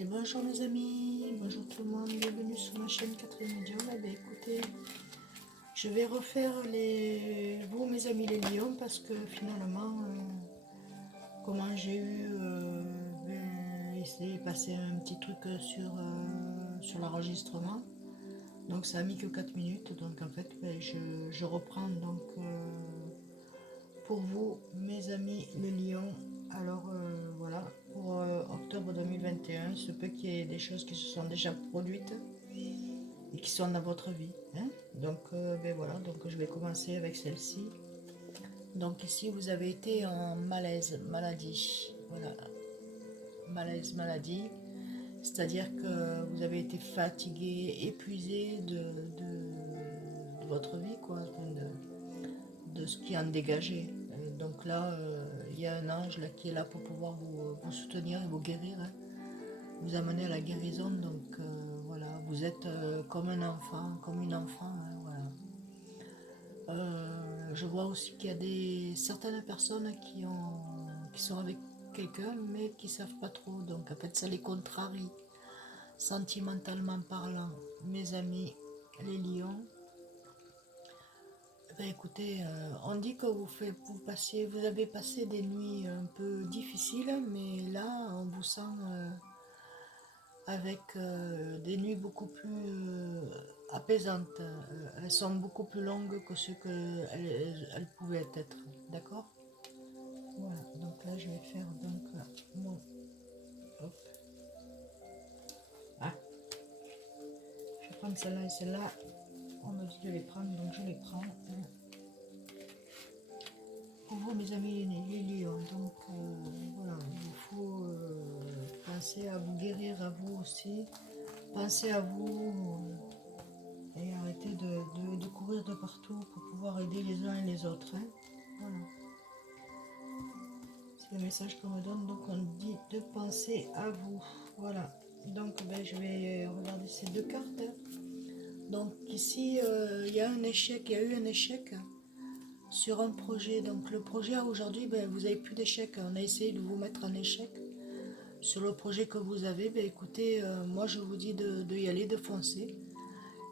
Et bonjour mes amis, bonjour tout le monde, bienvenue sur ma chaîne Catherine Médium. Eh bien, écoutez, je vais refaire vous mes amis les lions parce que finalement, comment j'ai eu, il s'est passé un petit truc sur l'enregistrement. Donc ça a mis que 4 minutes, donc en fait je reprends donc pour vous mes amis les lions. Alors voilà, pour octobre 2021, il se peut qu'il y ait des choses qui se sont déjà produites et qui sont dans votre vie, hein. Donc ben voilà, donc je vais commencer avec celle-ci. Donc ici vous avez été en malaise, maladie, voilà, malaise, maladie, c'est-à-dire que vous avez été fatigué, épuisé de votre vie, quoi, enfin de ce qui en dégageait. Donc là, il y a un ange là, qui est là pour pouvoir vous soutenir et vous guérir, hein, vous amener à la guérison. Donc voilà, vous êtes comme un enfant, comme une enfant, hein, voilà. Je vois aussi qu'il y a certaines personnes qui sont avec quelqu'un mais qui ne savent pas trop. Donc en fait, ça les contrarie, sentimentalement parlant. Mes amis, les lions, ben écoutez, on dit que vous avez passé des nuits un peu difficiles, mais là, on vous sent avec des nuits beaucoup plus apaisantes. Elles sont beaucoup plus longues que ce qu'elles pouvaient être, d'accord? Voilà, donc là, je vais faire donc mon... Hop. Ah, je vais prendre celle-là et celle-là. On me dit de les prendre, donc je les prends. Pour vous, mes amis les lions, donc voilà, il faut penser à vous guérir, à vous aussi. Pensez à vous et arrêtez de courir de partout pour pouvoir aider les uns et les autres, hein. Voilà, c'est le message qu'on me donne, donc on dit de penser à vous. Voilà, donc ben, je vais regarder ces deux cartes, hein. Donc ici, il y a un échec, il y a eu un échec sur un projet. Donc le projet aujourd'hui, ben, vous n'avez plus d'échec. On a essayé de vous mettre en échec sur le projet que vous avez. Ben, écoutez, moi je vous dis de y aller, de foncer.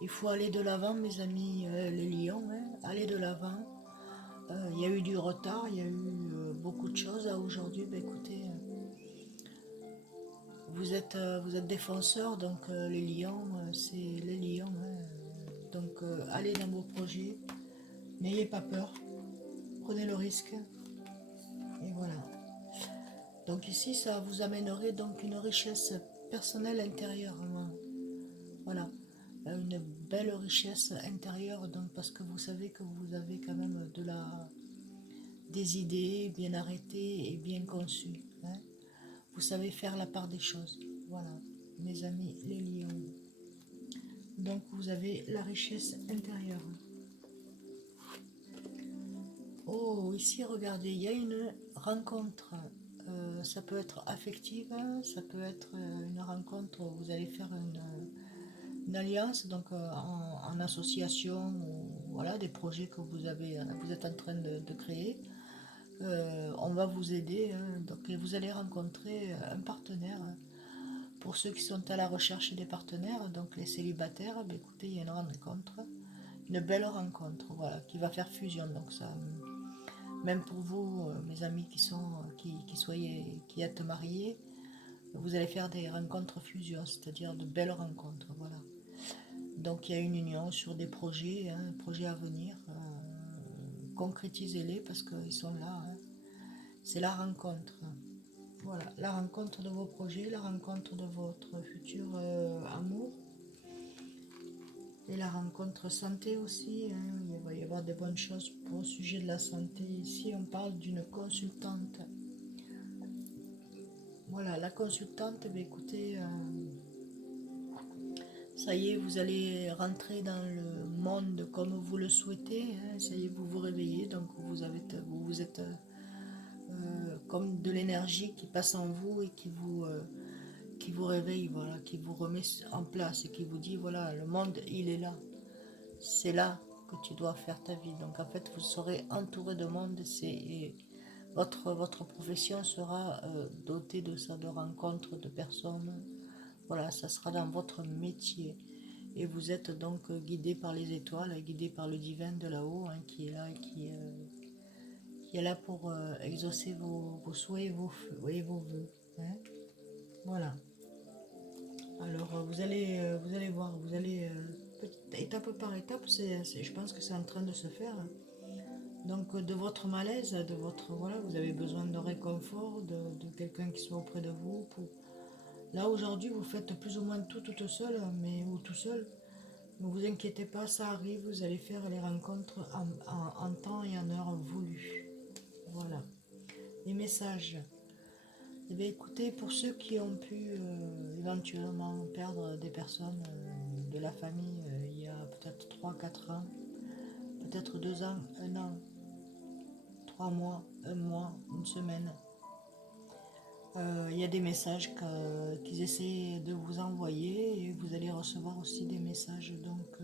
Il faut aller de l'avant, mes amis les lions, hein. Aller de l'avant. Il y a eu du retard, il y a eu beaucoup de choses à aujourd'hui. Ben, écoutez, vous êtes défenseurs, donc les lions, c'est les lions, hein. Donc allez dans vos projets, n'ayez pas peur, prenez le risque. Et voilà. Donc ici, ça vous amènerait donc une richesse personnelle intérieure, hein. Voilà, une belle richesse intérieure, donc parce que vous savez que vous avez quand même des idées bien arrêtées et bien conçues, hein. Vous savez faire la part des choses. Voilà, mes amis les lions. Donc vous avez la richesse intérieure. Oh, ici, regardez, il y a une rencontre. Ça peut être affective, ça peut être une rencontre où vous allez faire une alliance, donc en association, ou voilà, des projets que vous êtes en train de créer. On va vous aider, hein, donc, et vous allez rencontrer un partenaire. Pour ceux qui sont à la recherche des partenaires, donc les célibataires, ben, écoutez, il y a une rencontre, une belle rencontre, voilà, qui va faire fusion. Donc ça, même pour vous, mes amis qui êtes mariés, vous allez faire des rencontres fusion, c'est-à-dire de belles rencontres, voilà. Donc il y a une union sur des projets, hein, projets à venir. Concrétisez-les parce qu'ils sont là, hein. C'est la rencontre. Voilà, la rencontre de vos projets, la rencontre de votre futur amour. Et la rencontre santé aussi, hein. Il va y avoir des bonnes choses pour le sujet de la santé. Ici, on parle d'une consultante. Voilà, la consultante, eh écoutez, ça y est, vous allez rentrer dans le monde comme vous le souhaitez, hein. Ça y est, vous vous réveillez, donc vous êtes comme de l'énergie qui passe en vous et qui vous réveille, voilà, qui vous remet en place et qui vous dit, voilà, le monde, il est là. C'est là que tu dois faire ta vie. Donc en fait, vous serez entouré de monde. Votre profession sera dotée de ça, de rencontres, de personnes. Voilà, ça sera dans votre métier. Et vous êtes donc guidé par les étoiles, guidé par le divin de là-haut, hein, qui est là et qui est là pour exaucer vos souhaits et vos vœux. Hein. Voilà. Alors vous allez voir, vous allez étape par étape, je pense que c'est en train de se faire. Donc de votre malaise, de votre voilà, vous avez besoin de réconfort, de quelqu'un qui soit auprès de vous. Là aujourd'hui vous faites plus ou moins tout toute seule, mais ou tout seul. Ne vous inquiétez pas, ça arrive, vous allez faire les rencontres en temps et en heure voulus. Voilà. Les messages. Eh bien, écoutez, pour ceux qui ont pu éventuellement perdre des personnes de la famille il y a peut-être 3 4 ans, peut-être 2 ans, 1 an, 3 mois, 1 mois, une semaine, il y a des messages qu'ils essaient de vous envoyer et vous allez recevoir aussi des messages, donc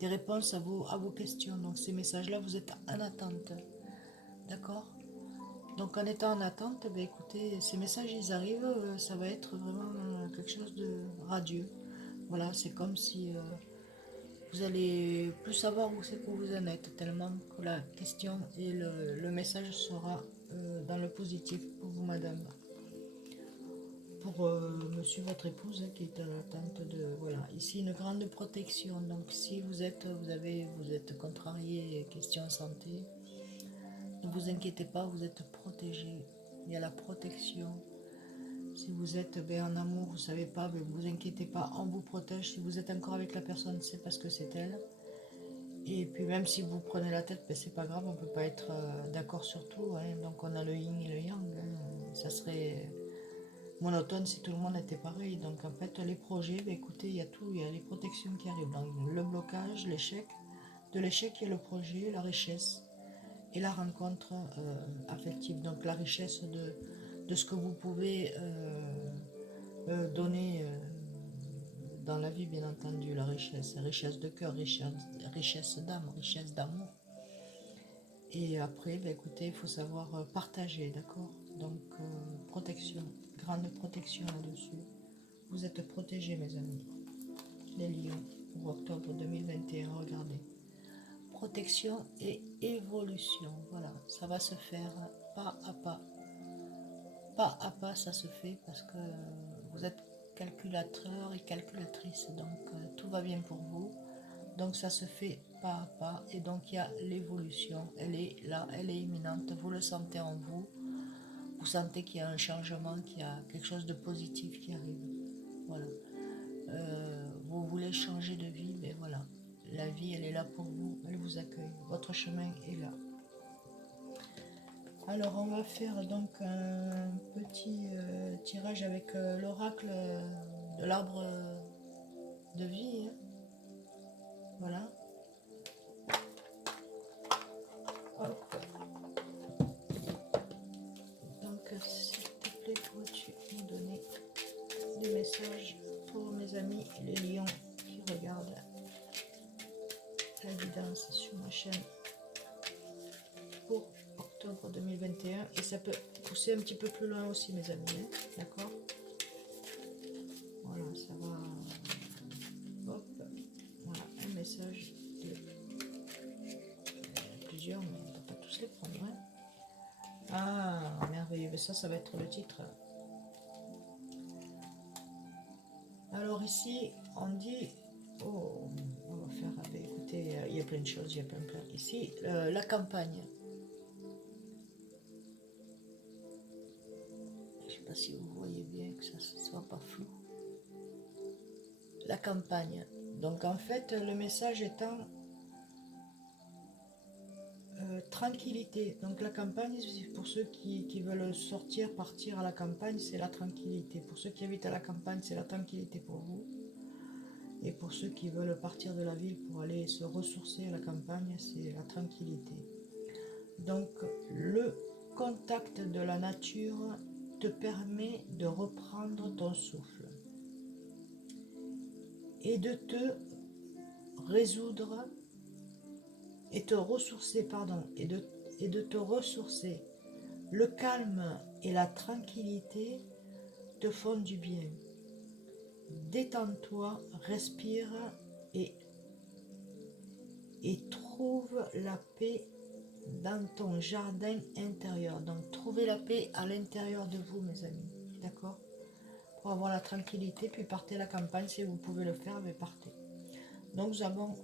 des réponses à vos questions. Donc ces messages-là, vous êtes en attente, d'accord? Donc en étant en attente, ben écoutez, ces messages ils arrivent, ça va être vraiment quelque chose de radieux. Voilà, c'est comme si vous allez plus savoir où c'est que vous en êtes, tellement que la question et le message sera dans le positif pour vous, madame. Pour monsieur, votre épouse, hein, qui est en attente de... Voilà, ici une grande protection. Donc si vous êtes contrarié, question santé, ne vous inquiétez pas, vous êtes protégé. Il y a la protection. Si vous êtes en amour, vous ne savez pas, ne vous inquiétez pas, on vous protège. Si vous êtes encore avec la personne, c'est parce que c'est elle. Et puis même si vous prenez la tête, c'est pas grave, on ne peut pas être d'accord sur tout. Hein. Donc on a le yin et le yang. Hein. Ça serait monotone si tout le monde était pareil. Donc en fait, les projets, écoutez, il y a tout, il y a les protections qui arrivent. Donc le blocage, l'échec. De l'échec, il y a le projet, la richesse et la rencontre affective. Donc la richesse de ce que vous pouvez donner dans la vie, bien entendu, la richesse, richesse de cœur, richesse d'âme, richesse d'amour. Et après, écoutez, il faut savoir partager, d'accord? Donc protection, grande protection là-dessus. Vous êtes protégés, mes amis. Les lions, pour octobre 2021, regardez. Protection et évolution, voilà, ça va se faire pas à pas. Pas à pas, ça se fait parce que vous êtes calculateur et calculatrice, donc tout va bien pour vous. Donc ça se fait pas à pas et donc il y a l'évolution, elle est là, elle est imminente, vous le sentez en vous. Vous sentez qu'il y a un changement, qu'il y a quelque chose de positif qui arrive. Voilà. Vous voulez changer de vie, mais voilà. La vie, elle est là pour vous, elle vous accueille. Votre chemin est là. Alors, on va faire donc un petit tirage avec l'oracle de l'arbre de vie. Hein. Voilà. Hop. Donc, s'il te plaît, pourrais-tu nous donner des messages pour mes amis les lions qui regardent la guidance sur ma chaîne pour octobre 2021 et ça peut pousser un petit peu plus loin aussi, mes amis, hein, d'accord? Voilà, ça va. Hop, voilà, un message de plusieurs, mais on ne peut pas tous les prendre. Hein. Ah, merveilleux, mais ça va être le titre. Alors ici, on dit, oh, on va faire, écoutez, il y a plein de choses, il y a plein. Ici, la campagne. Je ne sais pas si vous voyez bien, que ça ne soit pas flou. La campagne. Donc en fait, le message étant tranquillité. Donc la campagne, pour ceux qui veulent sortir, partir à la campagne, c'est la tranquillité. Pour ceux qui habitent à la campagne, c'est la tranquillité pour vous. Et pour ceux qui veulent partir de la ville pour aller se ressourcer à la campagne, c'est la tranquillité. Donc le contact de la nature te permet de reprendre ton souffle et de te résoudre et te ressourcer, pardon, et de te ressourcer. Le calme et la tranquillité te font du bien. détends-toi, respire et, et trouve la paix dans ton jardin intérieur. Donc trouvez la paix à l'intérieur de vous, mes amis, d'accord? Pour avoir la tranquillité, puis partez à la campagne si vous pouvez le faire, mais partez. Donc nous avons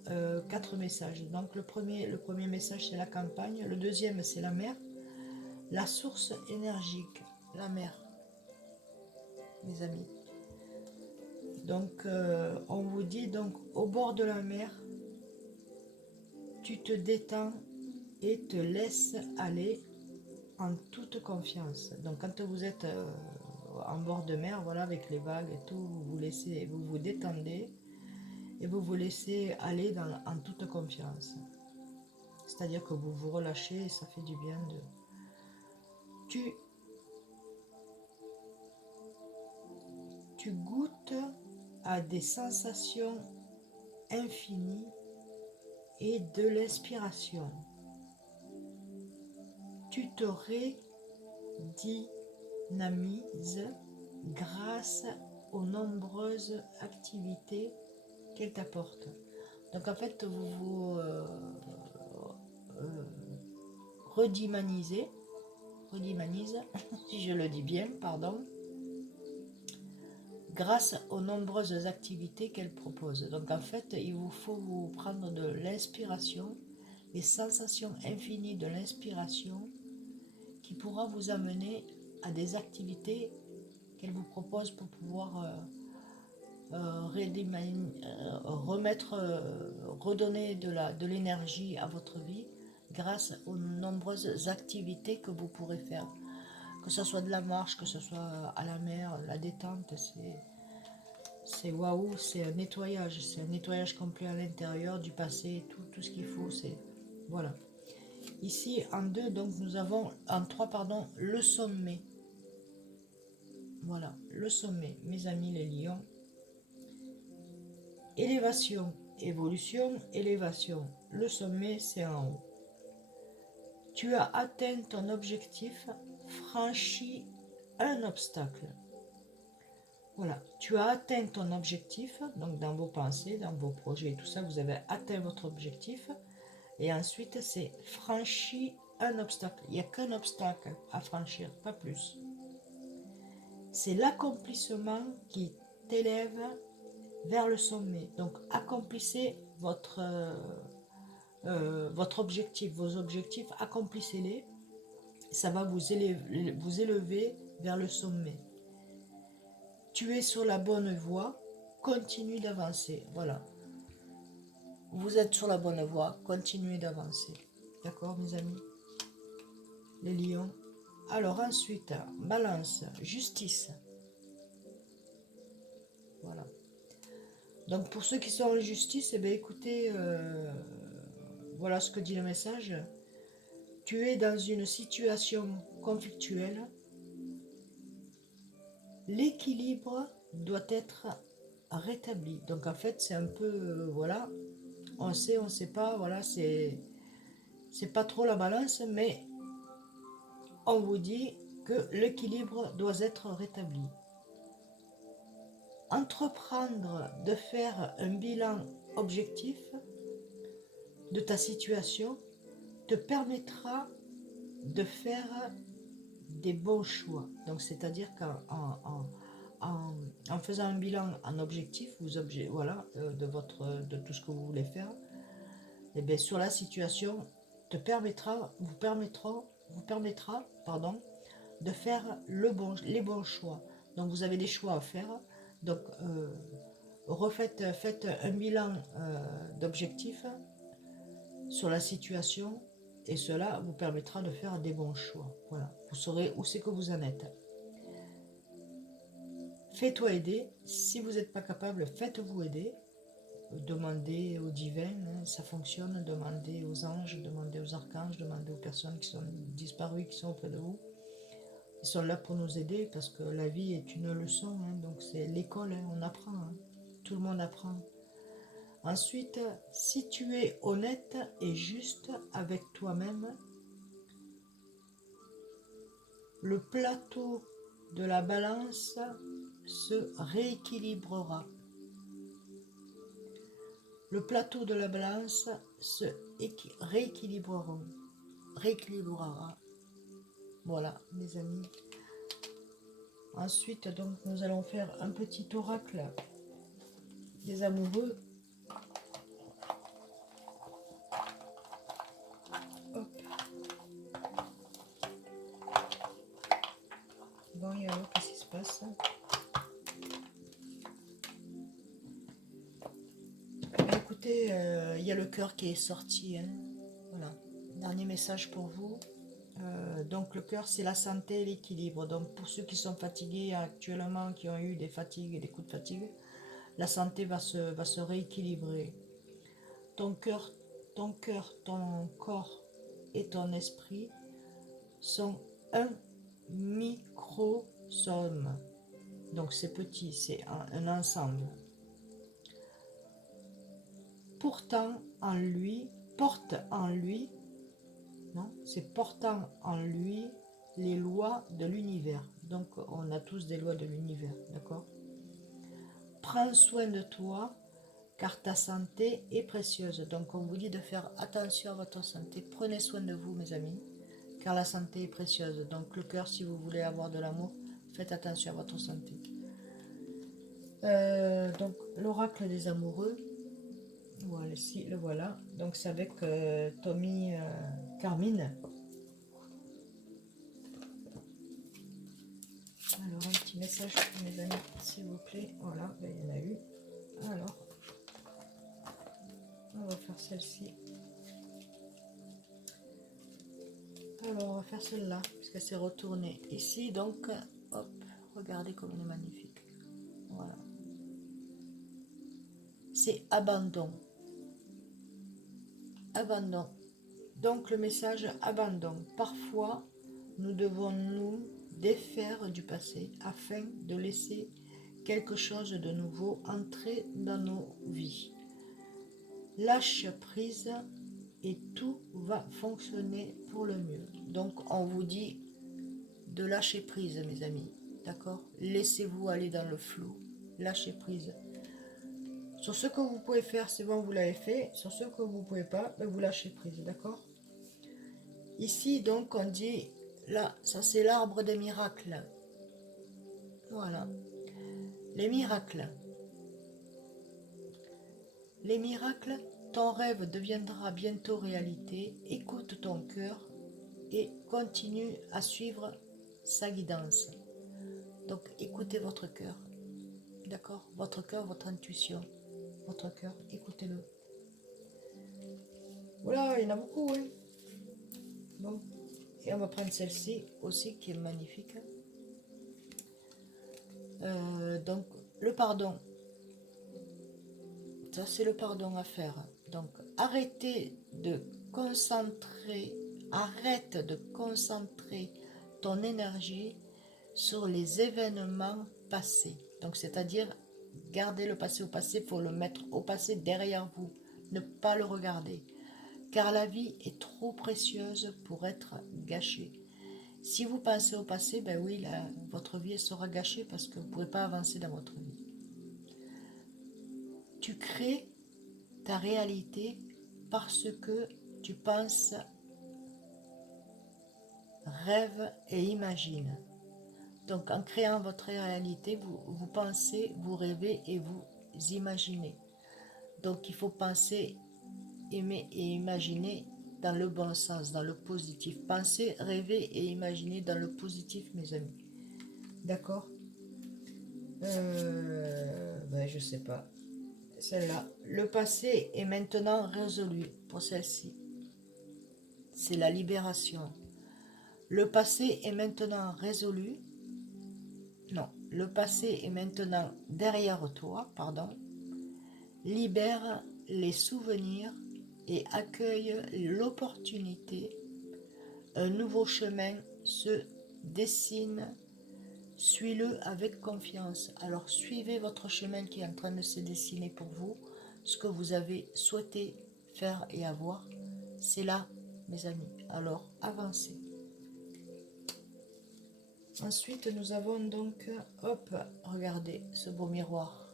4 messages. Donc le premier message c'est la campagne, le deuxième c'est la mer, la source énergique, la mer, mes amis. Donc on vous dit donc au bord de la mer, tu te détends et te laisses aller en toute confiance. Donc quand vous êtes en bord de mer, voilà, avec les vagues et tout, vous vous détendez et vous vous laissez aller en toute confiance. C'est-à-dire que vous vous relâchez et ça fait du bien de... Tu goûtes à des sensations infinies et de l'inspiration. Tu te redynamises grâce aux nombreuses activités qu'elle t'apporte. Donc en fait, vous vous redynamise, si je le dis bien, pardon, grâce aux nombreuses activités qu'elle propose. Donc en fait, il vous faut vous prendre de l'inspiration, les sensations infinies de l'inspiration qui pourra vous amener à des activités qu'elle vous propose pour pouvoir redonner de l'énergie à votre vie grâce aux nombreuses activités que vous pourrez faire. Que ce soit de la marche, que ce soit à la mer, la détente, c'est waouh, c'est un nettoyage complet à l'intérieur du passé, tout ce qu'il faut, c'est voilà. Ici en 2, donc nous avons en 3, pardon, le sommet. Voilà, le sommet, mes amis les lions. Élévation, évolution, élévation. Le sommet, c'est en haut. Tu as atteint ton objectif, franchi un obstacle. Voilà, tu as atteint ton objectif, donc dans vos pensées, dans vos projets et tout ça, vous avez atteint votre objectif. Et ensuite, c'est franchi un obstacle. Il n'y a qu'un obstacle à franchir, pas plus. C'est l'accomplissement qui t'élève vers le sommet. Donc, accomplissez votre objectif, vos objectifs, accomplissez-les. Ça va vous élever vers le sommet. Tu es sur la bonne voie, continue d'avancer. Voilà. Vous êtes sur la bonne voie, continuez d'avancer. D'accord, mes amis? Les lions. Alors ensuite, balance, justice. Voilà. Donc pour ceux qui sont en justice, eh bien, écoutez, voilà ce que dit le message. Tu es dans une situation conflictuelle. L'équilibre doit être rétabli. Donc en fait, c'est un peu, voilà, on sait, on ne sait pas, voilà, c'est pas trop la balance, mais on vous dit que l'équilibre doit être rétabli. Entreprendre de faire un bilan objectif de ta situation te permettra de faire des bons choix. Donc c'est-à-dire qu'en faisant un bilan en objectif, voilà, de tout ce que vous voulez faire, et bien sur la situation vous permettra de faire les bons choix. Donc vous avez des choix à faire. Donc faites un bilan d'objectifs sur la situation et cela vous permettra de faire des bons choix. Voilà, vous saurez où c'est que vous en êtes. Fais-toi aider. Si vous n'êtes pas capable, faites-vous aider. Demandez aux divins, hein, ça fonctionne. Demandez aux anges, demandez aux archanges, demandez aux personnes qui sont disparues, qui sont auprès de vous. Ils sont là pour nous aider parce que la vie est une leçon, hein, donc c'est l'école, hein, on apprend, hein. Tout le monde apprend. Ensuite, si tu es honnête et juste avec toi-même, le plateau de la balance se rééquilibrera. Le plateau de la balance se rééquilibrera. Voilà, mes amis. Ensuite, donc, nous allons faire un petit oracle des amoureux. Hop. Bon, et alors, qu'est-ce qui se passe? Écoutez, il y a le cœur qui est sorti. Hein. Voilà. Dernier message pour vous. Donc le cœur, c'est la santé et l'équilibre. Donc pour ceux qui sont fatigués actuellement, qui ont eu des fatigues et des coups de fatigue, la santé va se rééquilibrer. Ton cœur, ton corps et ton esprit sont un microsome. Donc c'est petit, c'est un ensemble. Porte en lui, non, c'est portant en lui les lois de l'univers. Donc on a tous des lois de l'univers, d'accord? Prends soin de toi, car ta santé est précieuse. Donc on vous dit de faire attention à votre santé. Prenez soin de vous, mes amis, car la santé est précieuse. Donc le cœur, si vous voulez avoir de l'amour, faites attention à votre santé. Donc l'oracle des amoureux, voilà, si, le voilà. Donc c'est avec Tommy Carmine. Alors, un petit message pour mes amis, s'il vous plaît. Voilà, ben, il y en a eu. Alors, on va faire celle-ci. Alors, on va faire celle-là, parce qu'elle s'est retournée ici. Donc, hop, regardez comme elle est magnifique. Voilà. C'est abandon. Abandon. Donc, le message abandon. Parfois, nous devons nous défaire du passé afin de laisser quelque chose de nouveau entrer dans nos vies. Lâche prise et tout va fonctionner pour le mieux. Donc on vous dit de lâcher prise, mes amis, d'accord? Laissez-vous aller dans le flou, lâchez prise. Sur ce que vous pouvez faire, c'est bon, vous l'avez fait. Sur ce que vous ne pouvez pas, ben vous lâchez prise, d'accord? Ici, donc, on dit, là, ça c'est l'arbre des miracles. Voilà. Les miracles. Les miracles, ton rêve deviendra bientôt réalité. Écoute ton cœur et continue à suivre sa guidance. Donc écoutez votre cœur, d'accord? Votre cœur, votre intuition, votre cœur, écoutez-le. Voilà, il y en a beaucoup, hein. Bon, et on va prendre celle-ci aussi qui est magnifique. Donc le pardon, ça c'est le pardon à faire. Donc arrête de concentrer ton énergie sur les événements passés. Donc c'est-à-dire garder le passé au passé, il faut le mettre au passé derrière vous, ne pas le regarder. Car la vie est trop précieuse pour être gâchée. Si vous pensez au passé, ben oui, votre vie sera gâchée parce que vous ne pourrez pas avancer dans votre vie. Tu crées ta réalité parce que tu penses, rêves et imagines. Donc en créant votre réalité, vous pensez, vous rêvez et vous imaginez. Donc il faut penser, aimer et imaginer dans le bon sens, dans le positif. Penser, rêver et imaginer dans le positif, mes amis. D'accord? Ben, je sais pas. Celle-là. Le passé est maintenant résolu pour celle-ci. C'est la libération. Le passé est maintenant résolu. Non, le passé est maintenant derrière toi, pardon. Libère les souvenirs et accueille l'opportunité. Un nouveau chemin se dessine. Suis-le avec confiance. Alors suivez votre chemin qui est en train de se dessiner pour vous. Ce que vous avez souhaité faire et avoir, c'est là, mes amis. Alors avancez. Ensuite, nous avons donc, hop, regardez ce beau miroir.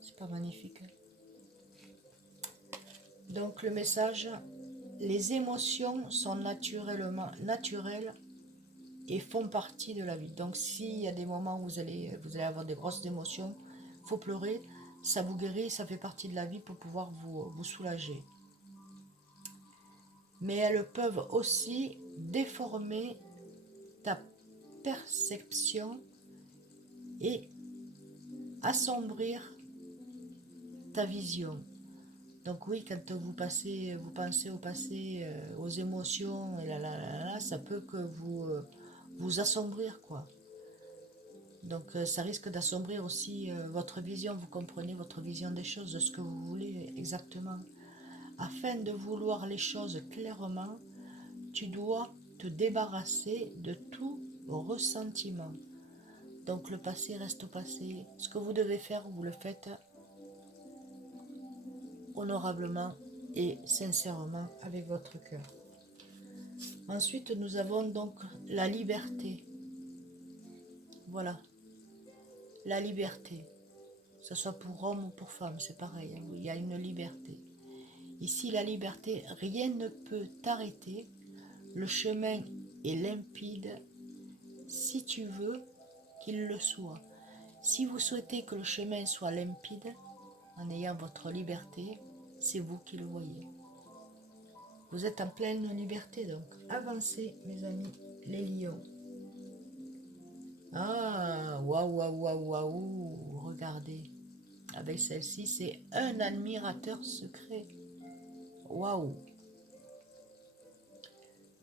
C'est pas magnifique, hein? Donc le message, les émotions sont naturelles et font partie de la vie. Donc s'il y a des moments où vous allez avoir des grosses émotions, il faut pleurer, ça vous guérit, ça fait partie de la vie pour pouvoir vous soulager. Mais elles peuvent aussi déformer ta perception et assombrir ta vision. Donc oui, quand vous pensez au passé, aux émotions, et ça peut que vous assombrir, quoi. Donc ça risque d'assombrir aussi votre vision, vous comprenez votre vision des choses, de ce que vous voulez exactement. Afin de vouloir les choses clairement, tu dois te débarrasser de tout ressentiment. Donc le passé reste au passé. Ce que vous devez faire, vous le faites honorablement et sincèrement avec votre cœur. Ensuite, nous avons donc la liberté. Voilà, la liberté. Que ce soit pour homme ou pour femme, c'est pareil, hein. Il y a une liberté. Ici, la liberté, rien ne peut t'arrêter. Le chemin est limpide si tu veux qu'il le soit. Si vous souhaitez que le chemin soit limpide, en ayant votre liberté, c'est vous qui le voyez. Vous êtes en pleine liberté, donc avancez, mes amis, les lions. Ah, waouh, waouh, waouh, waouh, regardez. Avec celle-ci, c'est un admirateur secret. Waouh.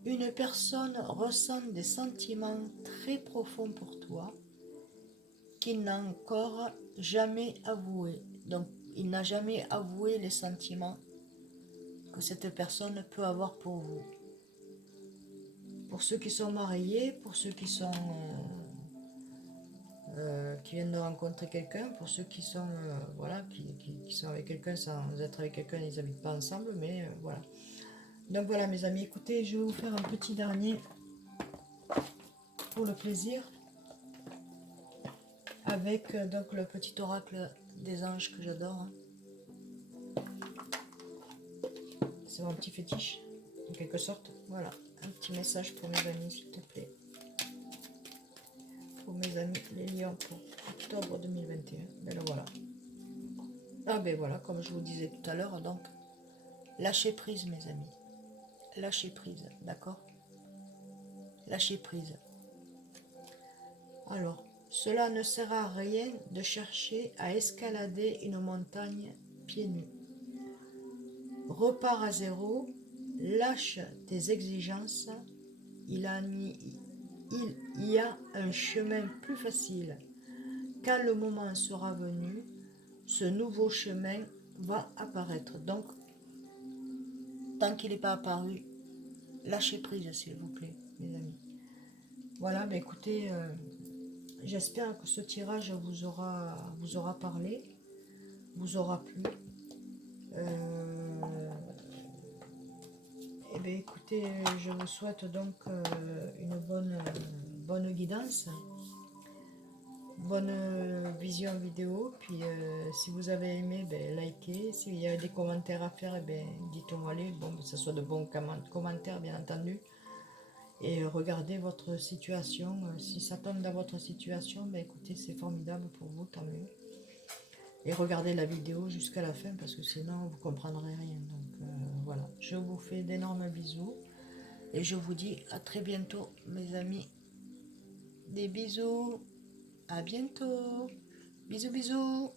Une personne ressent des sentiments très profonds pour toi qu'il n'a encore jamais avoué. Donc, il n'a jamais avoué les sentiments que cette personne peut avoir pour vous. Pour ceux qui sont mariés, pour ceux qui sont qui viennent de rencontrer quelqu'un, pour ceux qui sont voilà, qui sont avec quelqu'un sans être avec quelqu'un, ils n'habitent pas ensemble, mais voilà. Donc voilà, mes amis, écoutez, je vais vous faire un petit dernier pour le plaisir, avec donc le petit oracle des anges que j'adore, hein. C'est mon petit fétiche, en quelque sorte. Voilà, un petit message pour mes amis, s'il te plaît. Pour mes amis les lions pour octobre 2021. Ben le voilà. Ah ben voilà, comme je vous disais tout à l'heure, donc, lâchez prise, mes amis. Lâchez prise, d'accord? Lâchez prise. Alors, cela ne sert à rien de chercher à escalader une montagne pieds nus. Repars à zéro, lâche tes exigences, il y a un chemin plus facile. Quand le moment sera venu, ce nouveau chemin va apparaître. Donc, tant qu'il n'est pas apparu, lâchez prise, s'il vous plaît, mes amis. Voilà, ben écoutez, j'espère que ce tirage vous aura parlé, vous aura plu. Et bien écoutez, je vous souhaite donc une bonne guidance, bonne vision vidéo. Puis si vous avez aimé, ben, likez. S'il y a des commentaires à faire, ben, dites-moi les. Bon, que ce soit de bons commentaires, bien entendu. Et regardez votre situation. Si ça tombe dans votre situation, ben, écoutez, c'est formidable pour vous, tant mieux. Et regardez la vidéo jusqu'à la fin, parce que sinon, vous ne comprendrez rien. Donc voilà, je vous fais d'énormes bisous. Et je vous dis à très bientôt, mes amis. Des bisous. À bientôt. Bisous, bisous.